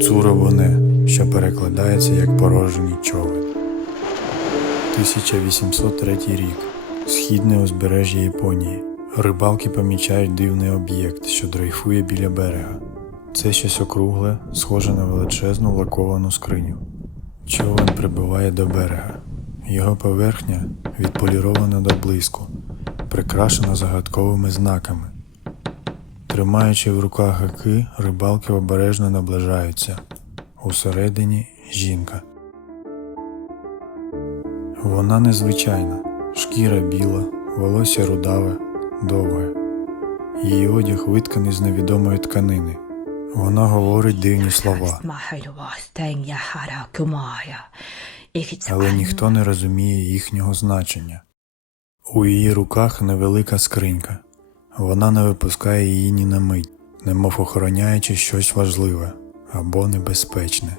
Уцуровоне, що перекладається як порожній човен. 1803 рік. Східне узбережжя Японії. Рибалки помічають дивний об'єкт, що дрейфує біля берега. Це щось округле, схоже на величезну лаковану скриню. Човен прибуває до берега. Його поверхня відполірована до блиску, прикрашена загадковими знаками. Тримаючи в руках гаки, рибалки обережно наближаються. Усередині жінка. Вона незвичайна, шкіра біла, волосся рудаве, довге. Її одяг витканий з невідомої тканини. Вона говорить дивні слова, але ніхто не розуміє їхнього значення. У її руках невелика скринька. Вона не випускає її ні на мить, немов охороняючи щось важливе або небезпечне.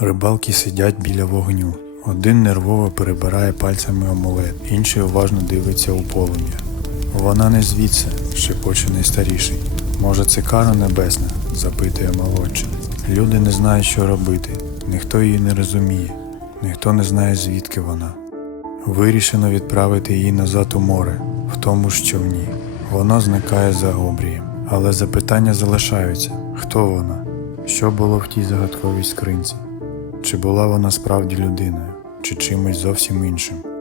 Рибалки сидять біля вогню. Один нервово перебирає пальцями омулет, інший уважно дивиться у полум'я. Вона не звідси, шепоче найстаріший. Може, це кара небесна? запитує молодший. Люди не знають, що робити, ніхто її не розуміє, ніхто не знає, звідки вона. Вирішено відправити її назад у море, в тому ж човні. Вона зникає за обрієм. Але запитання залишаються: хто вона? Що було в тій загадковій скринці? Чи була вона справді людиною, чи чимось зовсім іншим?